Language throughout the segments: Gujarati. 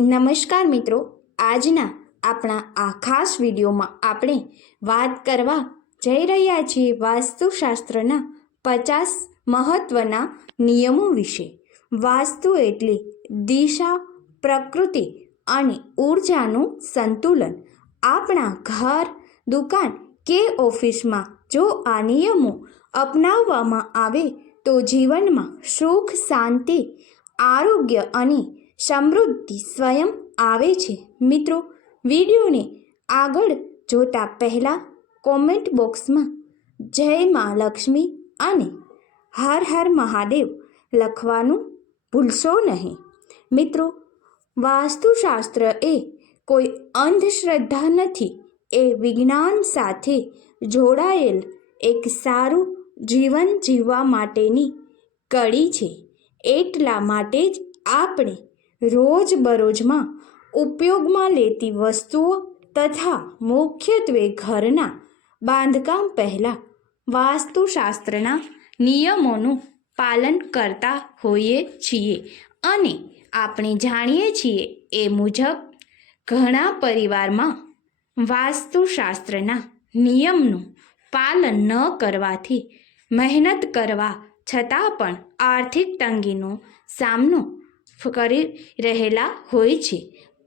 નમસ્કાર મિત્રો, આજના આપણા આ ખાસ વિડીયોમાં આપણે વાત કરવા જઈ રહ્યા છીએ વાસ્તુશાસ્ત્રના 50 મહત્વના નિયમો વિશે. વાસ્તુ એટલે દિશા, પ્રકૃતિ અને ઉર્જાનું સંતુલન. આપણા ઘર, દુકાન કે ઓફિસમાં જો આ નિયમો અપનાવવામાં આવે તો જીવનમાં સુખ, શાંતિ, આરોગ્ય અને સમૃદ્ધિ સ્વયં આવે છે. મિત્રો, વિડીયોને આગળ જોતા પહેલાં કોમેન્ટ બોક્સમાં જય મા લક્ષ્મી અને હર હર મહાદેવ લખવાનું ભૂલશો નહીં. મિત્રો, વાસ્તુશાસ્ત્ર એ કોઈ અંધશ્રદ્ધા નથી, એ વિજ્ઞાન સાથે જોડાયેલ એક સારું જીવન જીવવા માટેની કડી છે. એટલા માટે જ આપણે રોજબરોજમાં ઉપયોગમાં લેતી વસ્તુઓ તથા મુખ્યત્વે ઘરના બાંધકામ પહેલાં વાસ્તુશાસ્ત્રના નિયમોનું પાલન કરતા હોઈએ છીએ. અને આપણે જાણીએ છીએ એ મુજબ ઘણા પરિવારમાં વાસ્તુશાસ્ત્રના નિયમનું પાલન ન કરવાથી મહેનત કરવા છતાં પણ આર્થિક તંગીનો સામનો કરી રહેલા હોય છે.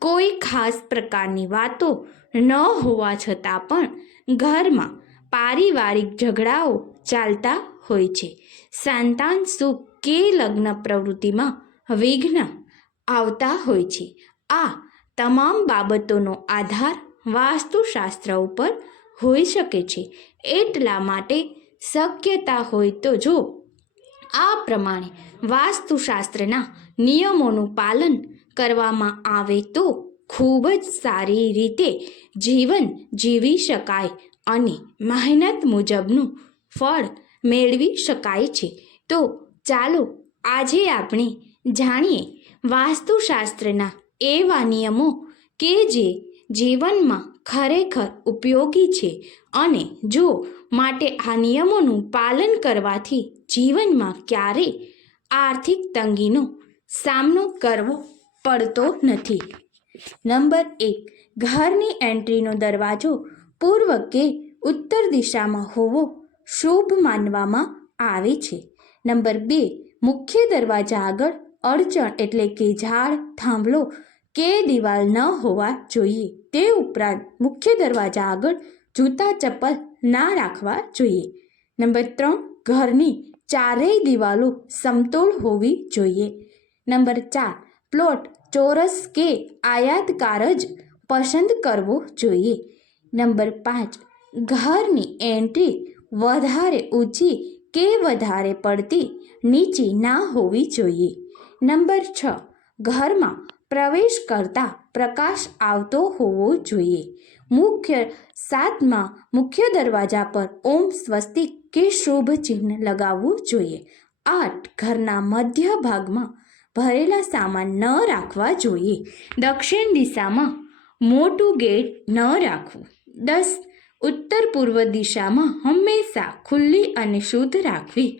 કોઈ ખાસ પ્રકારની વાતો ન હોવા છતાં પણ ઘરમાં પારિવારિક ઝઘડાઓ ચાલતા હોય છે. સંતાન સુખ કે લગ્ન પ્રવૃત્તિમાં વિઘ્ન આવતા હોય છે. આ તમામ બાબતોનો આધાર વાસ્તુશાસ્ત્ર ઉપર હોઈ શકે છે. એટલા માટે શક્યતા હોય તો જો આ પ્રમાણે વાસ્તુશાસ્ત્રના નિયમોનું પાલન કરવામાં આવે તો ખૂબ જ સારી રીતે જીવન જીવી શકાય અને મહેનત મુજબનું ફળ મેળવી શકાય છે. તો ચાલો આજે આપણે જાણીએ વાસ્તુશાસ્ત્રના એવા નિયમો કે જે જીવનમાં ખરેખર ઉપયોગી છે અને જો માટે આ નિયમોનું પાલન કરવાથી જીવનમાં ક્યારેય આર્થિક તંગીનો સામનો કરવો પડતો નથી. નંબર 1, ઘરની એન્ટ્રીનો દરવાજો પૂર્વ કે ઉત્તર દિશામાં હોવો શુભ માનવામાં આવે છે. નંબર 2, મુખ્ય દરવાજા આગળ અડચણ એટલે કે ઝાડ, થાંભલો કે દિવાલ ન હોવા જોઈએ. તે ઉપરાંત મુખ્ય દરવાજા આગળ જૂતા, ચપ્પલ ના રાખવા જોઈએ. નંબર 3, ઘરની ચારેય દિવાલો સમતોલ હોવી જોઈએ. નંબર 4, પ્લોટ ચોરસ કે આયતાકાર જ પસંદ કરવો જોઈએ. નંબર 5, ઘરની એન્ટ્રી વધારે ઊંચી કે વધારે પડતી નીચી ના હોવી જોઈએ. નંબર 6, ઘરમાં પ્રવેશ કરતા પ્રકાશ આવતો હોવો જોઈએ. 7માં મુખ્ય દરવાજા પર ઓમ, સ્વસ્તિક કે શુભ ચિહ્ન લગાવવું જોઈએ. 8, ઘરના મધ્ય ભાગમાં ભરેલા સામાન ન રાખવા જોઈએ. દક્ષિણ દિશામાં મોટું ગેટ ન રાખવું. 10, ઉત્તર પૂર્વ દિશામાં હંમેશા ખુલ્લી અને શુદ્ધ રાખવી.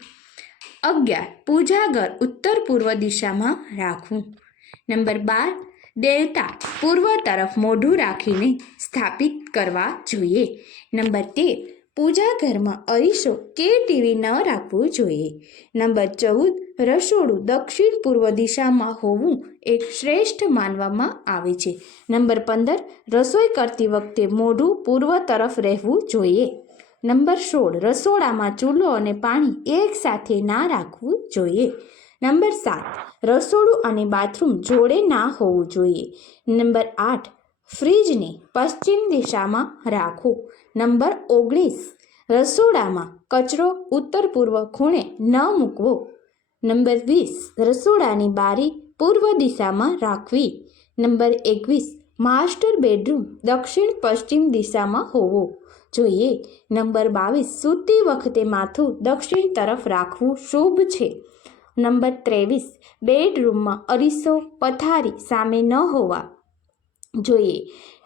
11, પૂજાઘર ઉત્તર પૂર્વ દિશામાં રાખવું. નંબર 12, દેવતા પૂર્વ તરફ મોઢું રાખીને સ્થાપિત કરવા જોઈએ. નંબર 13, પૂજા ઘરમાં અરીસો કે ટીવી ન રાખવું જોઈએ. નંબર 14, રસોડું દક્ષિણ પૂર્વ દિશામાં હોવું એક શ્રેષ્ઠ માનવામાં આવે છે. નંબર 15, રસોઈ કરતી વખતે મોઢું પૂર્વ તરફ રહેવું જોઈએ. નંબર 16, રસોડામાં ચૂલો અને પાણી એકસાથે ના રાખવું જોઈએ. નંબર 7, રસોડું અને બાથરૂમ જોડે ના હોવું જોઈએ. નંબર 8, ફ્રીજને પશ્ચિમ દિશામાં રાખવું. નંબર 19, રસોડામાં કચરો ઉત્તર પૂર્વ ખૂણે ન મૂકવો. નંબર 20, રસોડાની બારી પૂર્વ દિશામાં રાખવી. નંબર 21, માસ્ટર બેડરૂમ દક્ષિણ પશ્ચિમ દિશામાં હોવો જોઈએ. નંબર 22, સૂતી વખતે માથું દક્ષિણ તરફ રાખવું શુભ છે. નંબર 23, બેડરૂમમાં અરીસો, પથારી સામે ન હોવા જોઈએ.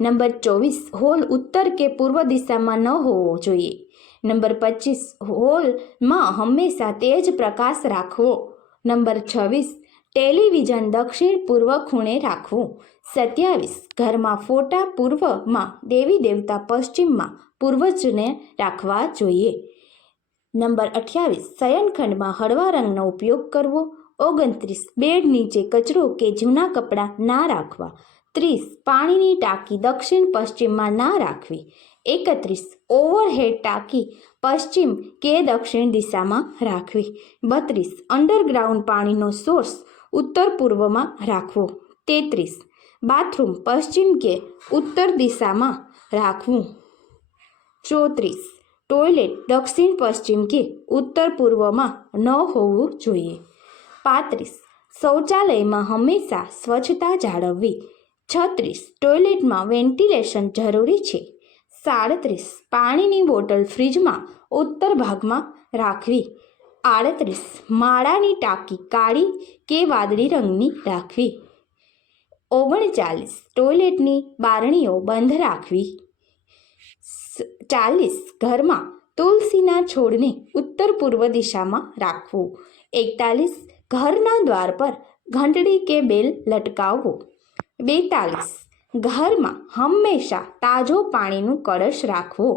નંબર 24, હોલ ઉત્તર કે પૂર્વ દિશામાં ન હોવો જોઈએ. નંબર 25, હોલમાં હંમેશા તેજ પ્રકાશ રાખવો. નંબર 26, ટેલિવિઝન દક્ષિણ પૂર્વ ખૂણે રાખવું. 27. ઘરમાં ફોટા પૂર્વમાં, દેવી દેવતા પશ્ચિમમાં પૂર્વજને રાખવા જોઈએ. નંબર 28. શયનખંડમાં હળવા રંગનો ઉપયોગ કરવો. 29. બેડ નીચે કચરો કે જૂના કપડાં ના રાખવા. 30. પાણીની ટાંકી દક્ષિણ પશ્ચિમમાં ના રાખવી. 31. ઓવરહેડ ટાંકી પશ્ચિમ કે દક્ષિણ દિશામાં રાખવી. 32. અંડરગ્રાઉન્ડ પાણીનો સોર્સ ઉત્તર પૂર્વમાં રાખવો. 33. બાથરૂમ પશ્ચિમ કે ઉત્તર દિશામાં રાખવું. 34. ટોયલેટ દક્ષિણ પશ્ચિમ કે ઉત્તર પૂર્વમાં ન હોવું જોઈએ. 35. શૌચાલયમાં હંમેશા સ્વચ્છતા જાળવવી. 36. ટોયલેટમાં વેન્ટિલેશન જરૂરી છે. 37. પાણીની બોટલ ફ્રીજમાં ઉત્તર ભાગમાં રાખવી. 38. માળાની ટાંકી કાળી કે વાદળી રંગની રાખવી. 39. ટોયલેટની બારણીઓ બંધ રાખવી. 40. ઘરમાં તુલસીના છોડને ઉત્તર પૂર્વ દિશામાં રાખવું. 41. ઘરના દ્વાર પર ઘંટડી કે બેલ લટકાવવો. 42. ઘરમાં હંમેશા તાજો પાણીનું કળશ રાખવો.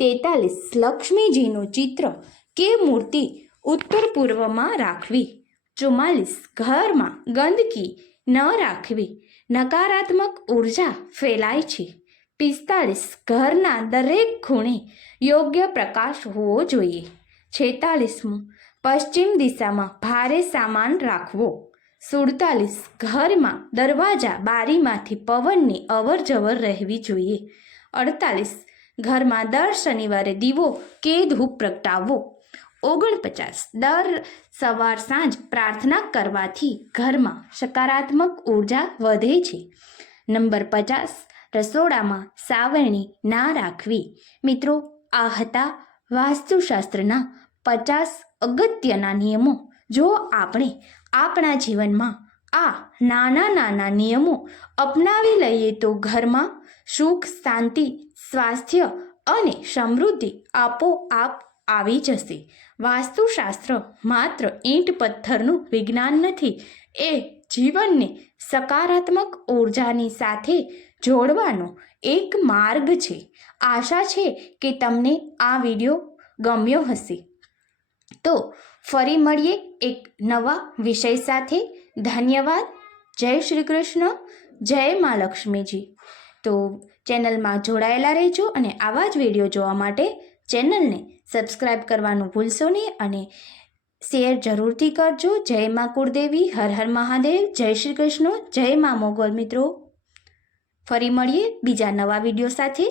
43. લક્ષ્મીજીનું ચિત્ર કે મૂર્તિ ઉત્તર પૂર્વમાં રાખવી. 44. ઘરમાં ગંદકી ન રાખવી, નકારાત્મક ઉર્જા ફેલાય છે. 45. ઘરના દરેક ખૂણે યોગ્ય પ્રકાશ હોવો જોઈએ. 46. પશ્ચિમ દિશામાં ભારે સામાન રાખવો. 47. ઘરમાં દરવાજા બારીમાંથી પવનની અવરજવર રહેવી જોઈએ. 48. ઘરમાં દર શનિવારે દીવો કે ધૂપ પ્રગટાવવો. 49. દર સવાર સાંજ પ્રાર્થના કરવાથી ઘરમાં સકારાત્મક ઉર્જા વધે છે. નંબર 50. રસોડામાં સાવરણી ના રાખવી. મિત્રો, આ હતા વાસ્તુશાસ્ત્રના 50 અગત્યના નિયમો. જો આપણે આપણા જીવનમાં આ નાના નાના નિયમો અપનાવી લઈએ તો ઘરમાં સુખ, શાંતિ, સ્વાસ્થ્ય અને સમૃદ્ધિ આપોઆપ આવી જશે. વાસ્તુશાસ્ત્ર માત્ર ઈંટ પથ્થરનું વિજ્ઞાન નથી, એ જીવનને સકારાત્મક ઉર્જાની સાથે જોડવાનો એક માર્ગ છે. આશા છે કે તમને આ વિડીયો ગમ્યો હશે. તો ફરી મળીએ એક નવા વિષય સાથે. ધન્યવાદ. જય શ્રી કૃષ્ણ. જય મા લક્ષ્મીજી. તો ચેનલમાં જોડાયેલા રહેજો અને આવા જ વિડીયો જોવા માટે ચેનલને સબસ્ક્રાઈબ કરવાનું ભૂલશો નહીં અને શેર જરૂરથી કરજો. જય મા કુળદેવી. હર હર મહાદેવ. જય શ્રી કૃષ્ણ. જય મા મોગલ. મિત્રો, ફરી મળીએ બીજા નવા વિડીયો સાથે.